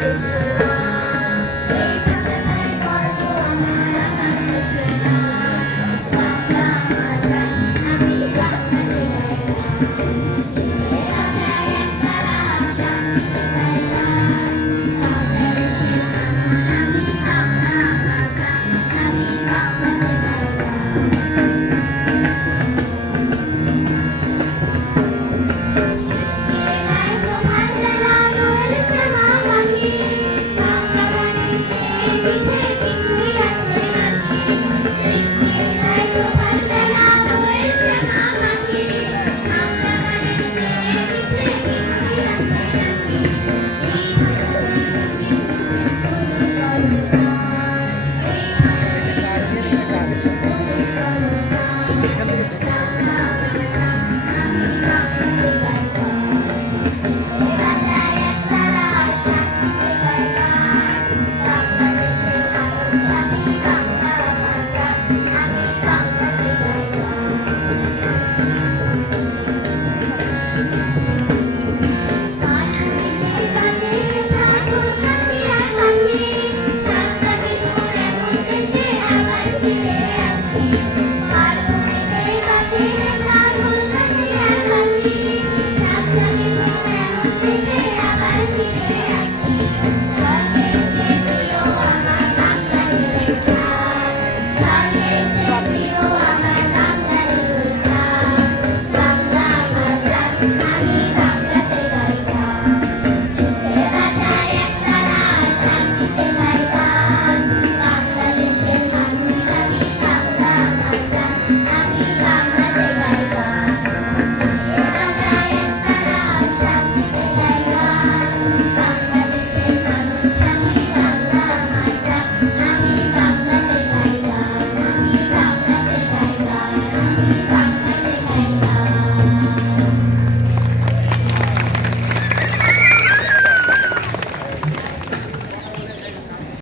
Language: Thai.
Deus. Thank you.